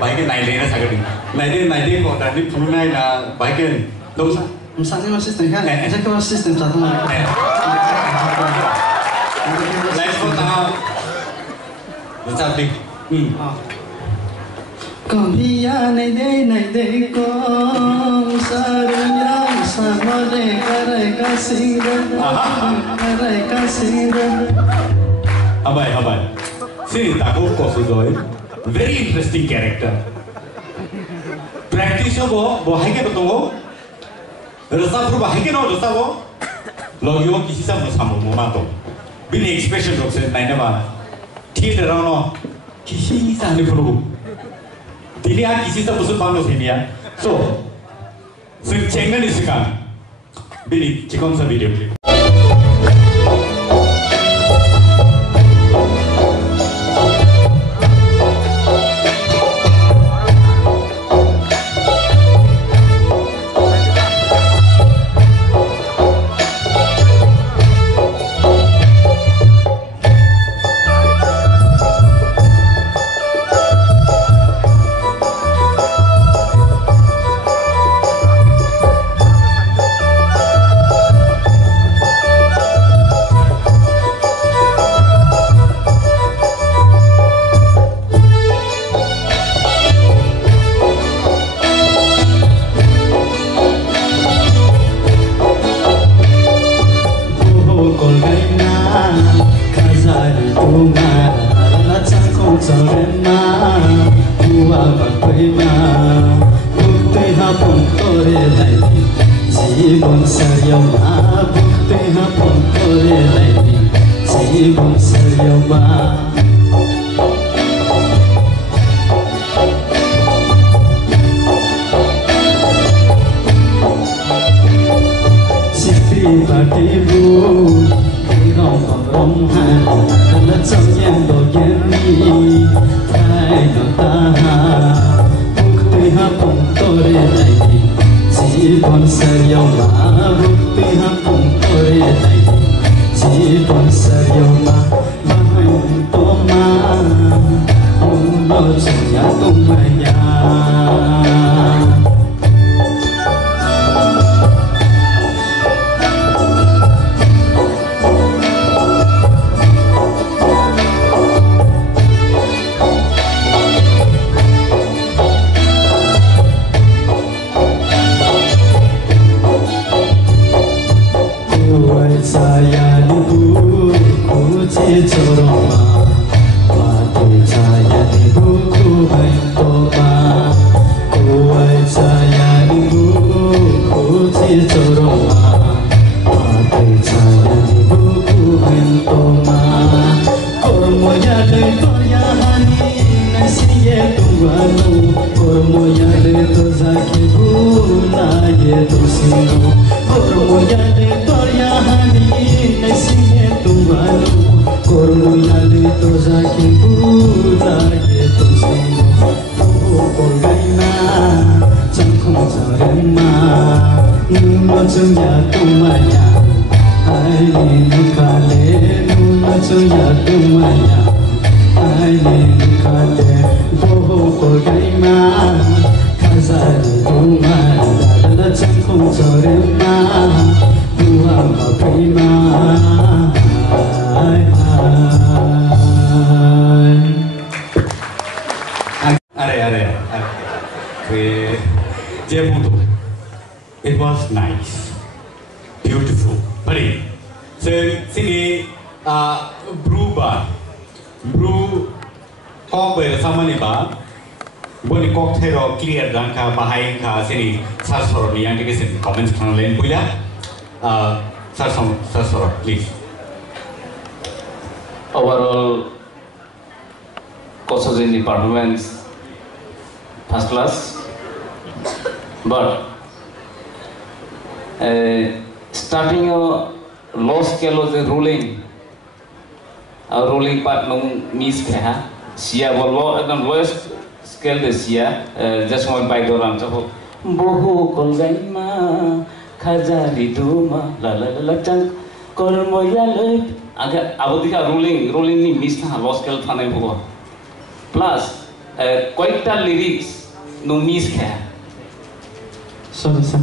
baike nai lena sagadi naide ko tani phunai na baike dongsa Misalnya assistant kan, saya ke assistant satu lagi. Let's go now. Let's have big. Kamiya naide ko sariya samare karai kasingga. Abai. See, Tagore Kosudoy, very interesting character. Practice ho bo haike batongo. रसा proof है कि ना रसा वो लोगों किसी से मुसामो मोना तो बिना एक्सप्रेशन रोक से नहीं ना बात ठीक है रानो किसी से आने प्रूफ दिल्ली आज किसी से मुझे पानो सीनिया so सिर्फ चेंगन इसका बिनी चिकन सा video clip It was nice, beautiful, pretty. So, sini brew kok bersama nih pak, boleh cocktail clear dan bahaya sini sarsor ni yang kita sini comments kan lain pula, sarsor please. Overall, courses in the performance first class, but starting a low scale of the rolling part nung miss kaya siya low एकदम lowest scale they siya just one by the ram so boho kolgai ma khajari duma la la la chang kormo ya le aga abodika rolling ni miss था low scale थाने भगो plus কয়েকটা lyrics no miss খেয়া sorry sir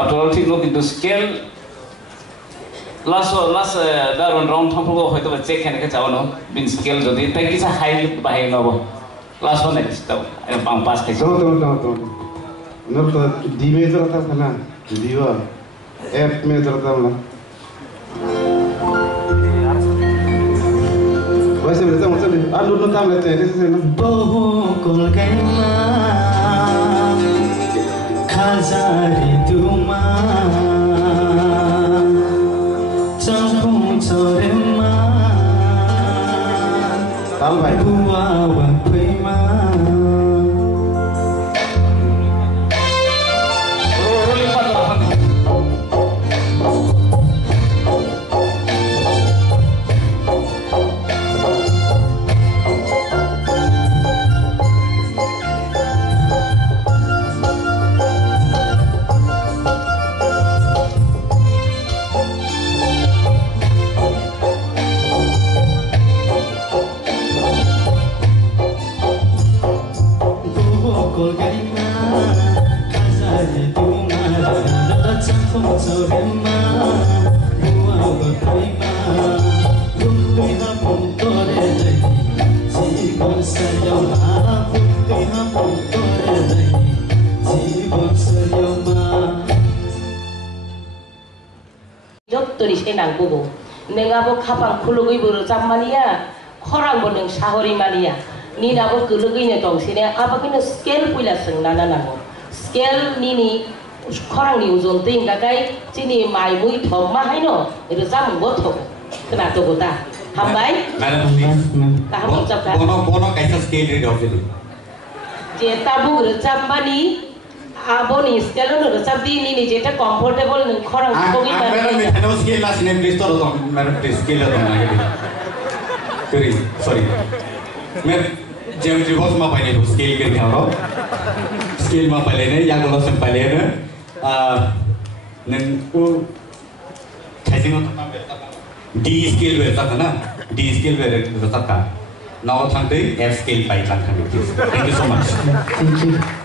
আপনারা ঠিক no কিন্তু scale last দারুন round থামবো হয়তো check খেনে চাওনো বিন scale যদি তাই কিছু হাই বাহাই নব লাস্ট ওয়ান নেক্সট তাও পাঁচ পাঁচ খাইছে Tunggu. Nur tuh D major atau mana? Diwa. F major atau mana? Wes berarti macam ni. Ah, nur tam lete ini sih na. বহু কলকাইমা খাজারি তুমা চাঁপু চরে মা Tal bhai. বুয়া বাপইমা রোলিং পাত কলকাইমা খাজারি তুমা চাঁপু চরে মা বুয়া বাপইমা তুই হাপুন তোরে যাই জীবন সায়ো মা তুই হাপুন তোরে যাই জীবন সায়ো মা যত্তরি সে নাंगौ नोंआबो खाफां खुलुगैबो रोजाबमानिया खरांबो नों साहरि मानिया निनाबो गोलुगैनो दंसेने आबाकिनो स्केल फैला सोंनाना नांगौ स्केल निनि खरांनि उजन दैंगागाय जिनि माइमुइ थम माहायनो रोजाबमो थम खोनादों दा हामबाय गाहाम जाबका बोनो कैसा स्केल रे दौसली जेताबो रोजाबमानि आबोनि स्केल नो रोजाबदि निनि जेता कम्फर्टेबल नों खरां खुलुगै मेरा मेथानो स्केल ना सिने प्लीज तो मेरा स्केल तो ना करी सॉरी मैं ज्योमेट्री बॉक्स में पहले स्केल करके आओ स्केल में पहले ने या गोलो से पहले ने नंको कैसे नो डी स्केल वेता था ना डी स्केल वेता था now thing the F scale पाई thing thank you so much Thank you.